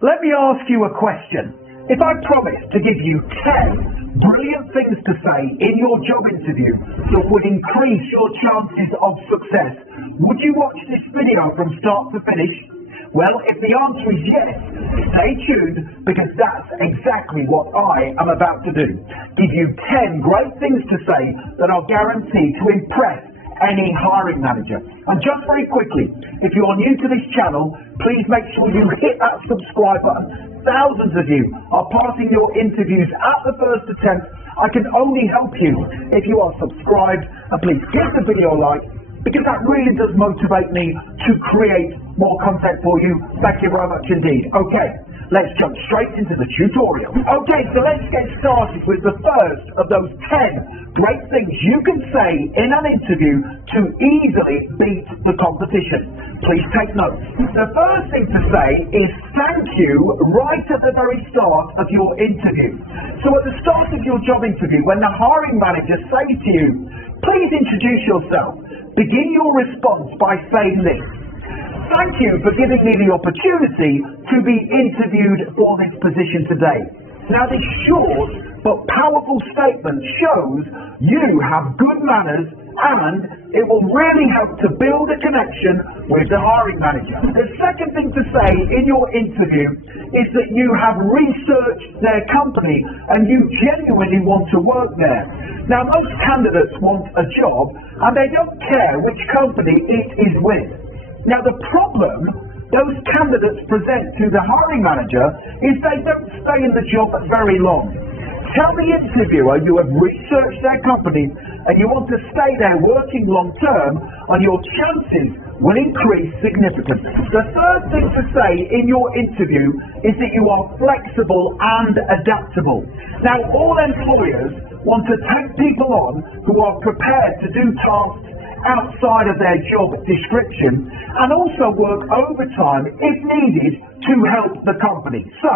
Let me ask you a question. If I promised to give you 10 brilliant things to say in your job interview that would increase your chances of success, would you watch this video from start to finish? Well, if the answer is yes, stay tuned, because that's exactly what I am about to do. Give you 10 great things to say that are guaranteed to impress any hiring manager. And just very quickly, if you are new to this channel, please make sure you hit that subscribe button. Thousands of you are passing your interviews at the first attempt. I can only help you if you are subscribed, and please give the video a like, because that really does motivate me to create more content for you. Thank you very much indeed. Okay, let's jump straight into the tutorial. Okay, so let's get started with the first of those 10 great things you can say in an interview to easily beat the competition. Please take notes. The first thing to say is thank you right at the very start of your interview. So at the start of your job interview, when the hiring manager says to you, please introduce yourself, begin your response by saying this: thank you for giving me the opportunity to be interviewed for this position today. Now, this short but powerful statement shows you have good manners, and it will really help to build a connection with the hiring manager. The second thing to say in your interview is that you have researched their company and you genuinely want to work there. Now, most candidates want a job and they don't care which company it is with. Now, the problem those candidates present to the hiring manager is they don't stay in the job very long. Tell the interviewer you have researched their company and you want to stay there working long term, and your chances will increase significantly. The third thing to say in your interview is that you are flexible and adaptable. Now, all employers want to take people on who are prepared to do tasks outside of their job description and also work overtime if needed to help the company. So,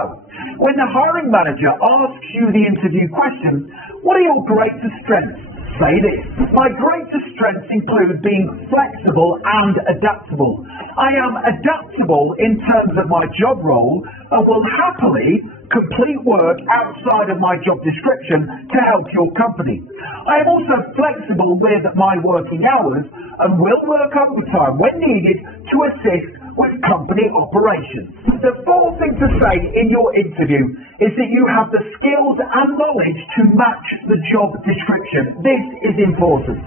when the hiring manager asks you the interview question, what are your greatest strengths? Say this: my greatest strengths include being flexible and adaptable. I am adaptable in terms of my job role and will happily complete work outside of my job description to help your company. I am also flexible with my working hours and will work overtime when needed to assist with company operations. The fourth thing to say in your interview is that you have the skills and knowledge to match the job description. This is important.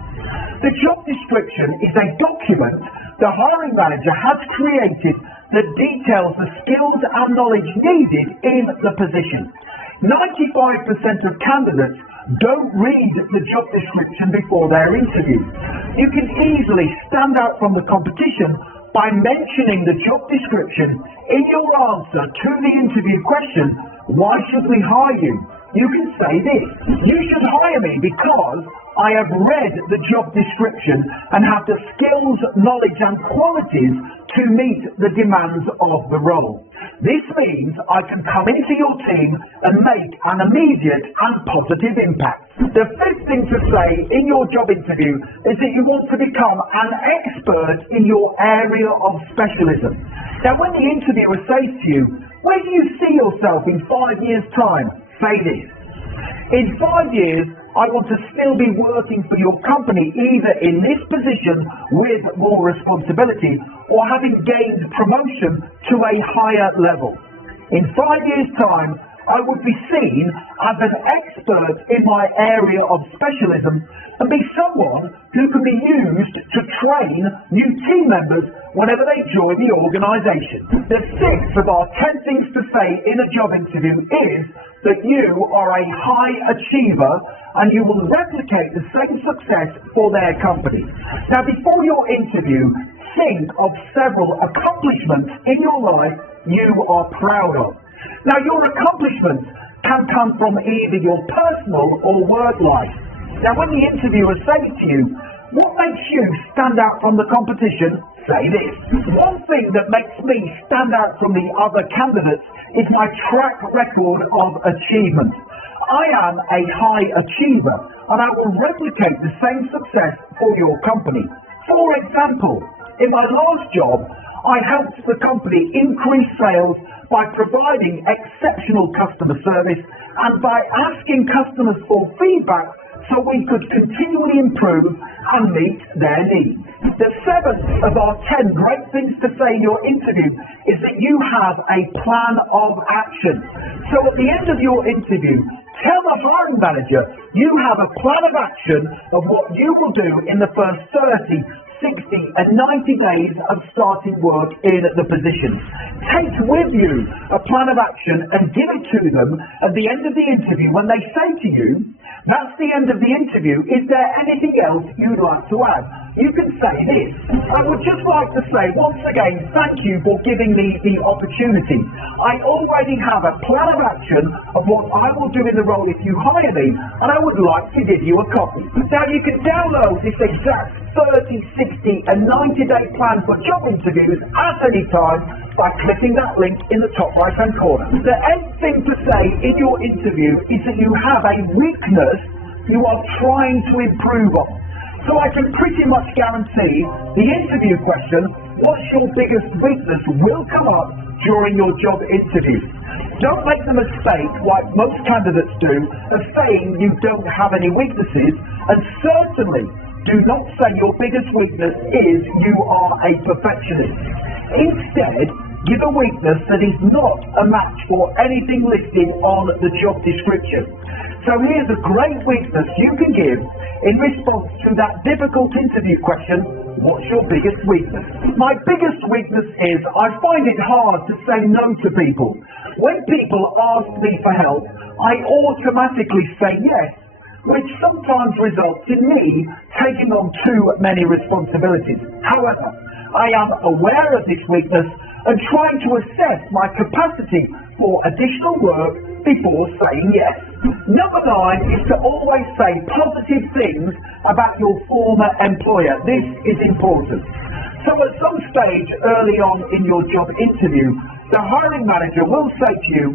The job description is a document the hiring manager has created that details the skills and knowledge needed in the position. 95% of candidates don't read the job description before their interview. You can easily stand out from the competition by mentioning the job description in your answer to the interview question: why should we hire you? You can say this: you should hire me because I have read the job description and have the skills, knowledge and qualities to meet the demands of the role. This means I can come into your team and make an immediate and positive impact. The fifth thing to say in your job interview is that you want to become an expert in your area of specialism. Now, when the interviewer says to you, where do you see yourself in 5 years' time? Say this: in 5 years, I want to still be working for your company, either in this position with more responsibility or having gained promotion to a higher level. In 5 years' time, I would be seen as an expert in my area of specialism and be someone who can be used to train new team members whenever they join the organisation. The sixth of our 10 things to say in a job interview is that you are a high achiever and you will replicate the same success for their company. Now, before your interview, think of several accomplishments in your life you are proud of. Now, your accomplishments can come from either your personal or work life. Now, when the interviewer says to you, what makes you stand out from the competition? Say this: one thing that makes me stand out from the other candidates is my track record of achievement. I am a high achiever and I will replicate the same success for your company. For example, in my last job, I helped the company increase sales by providing exceptional customer service and by asking customers for feedback so we could continually improve and meet their needs. The seventh of our 10 great things to say in your interview is that you have a plan of action. So at the end of your interview, tell the hiring manager you have a plan of action of what you will do in the first 30, 60 and 90 days of starting work in the position. Take with you a plan of action and give it to them at the end of the interview when they say to you, that's the end of the interview, is there anything else you'd like to add? You can say this. I would just like to say once again, thank you for giving me the opportunity. I already have a plan of action of what I will do in the role if you hire me, and I would like to give you a copy. Now you can download this exact 30, 60 and 90-day plan for job interviews at any time by clicking that link in the top right hand corner. The eighth thing to say in your interview is that you have a weakness you are trying to improve on. So I can pretty much guarantee the interview question, what's your biggest weakness, will come up during your job interview. Don't make the mistake, like most candidates do, of saying you don't have any weaknesses, and certainly do not say your biggest weakness is you are a perfectionist. Instead, give a weakness that is not a match for anything listed on the job description. So here's a great weakness you can give in response to that difficult interview question, what's your biggest weakness? My biggest weakness is I find it hard to say no to people. When people ask me for help, I automatically say yes, which sometimes results in me taking on too many responsibilities. However, I am aware of this weakness and trying to assess my capacity for additional work before saying yes. Number 9 is to always say positive things about your former employer. This is important. So at some stage early on in your job interview, the hiring manager will say to you,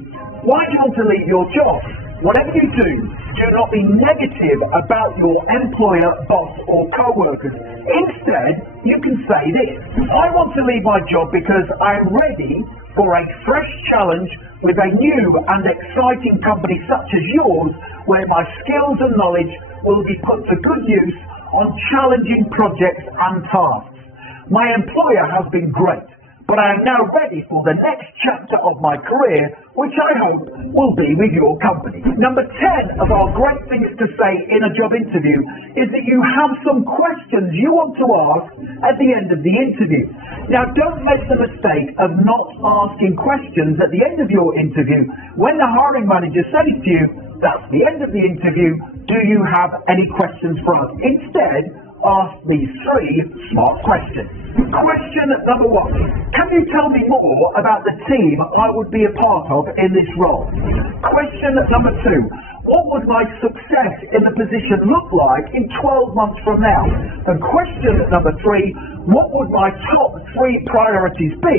why do you want to leave your job? Whatever you do not be negative about your employer, boss or co-workers. Instead, you can say this. I want to leave my job because I'm ready for a fresh challenge with a new and exciting company such as yours, where my skills and knowledge will be put to good use on challenging projects and tasks. My employer has been great, but I am now ready for the next chapter of my career, which I hope will be with your company. Number 10 of our great things to say in a job interview is that you have some questions you want to ask at the end of the interview. Now, don't make the mistake of not asking questions at the end of your interview when the hiring manager says to you, that's the end of the interview, do you have any questions for us? Instead, ask these 3 smart questions. Question number 1. Can you tell me more about the team I would be a part of in this role? Question number 2. What would my success in the position look like in 12 months from now? And question number 3. What would my top 3 priorities be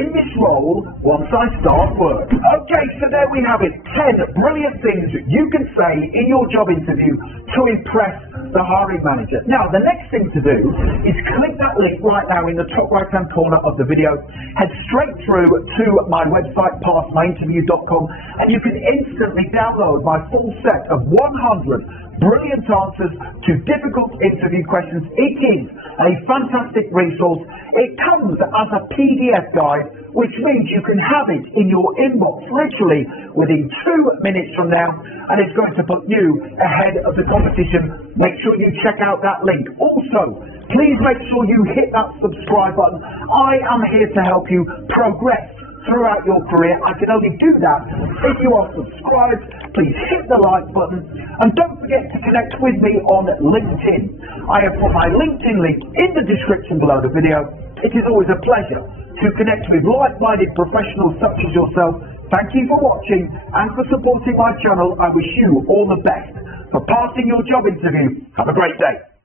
in this role once I start work? Okay, so there we have it. 10 brilliant things you can say in your job interview to impress the hiring manager. Now, the next thing to do is click that link right now in the top right-hand corner of the video, head straight through to my website, passmyinterview.com, and you can instantly download my full set of 100 brilliant answers to difficult interview questions. It is a fantastic resource. It comes as a PDF guide, which means you can have it in your inbox literally within 2 minutes from now, and it's going to put you ahead of the competition. Make sure you check out that link. Also, please make sure you hit that subscribe button. I am here to help you progress throughout your career. I can only do that if you are subscribed. Please hit the like button, and don't forget to connect with me on LinkedIn. I have put my LinkedIn link in the description below the video. It is always a pleasure to connect with like-minded professionals such as yourself. Thank you for watching and for supporting my channel. I wish you all the best for passing your job interview. Have a great day.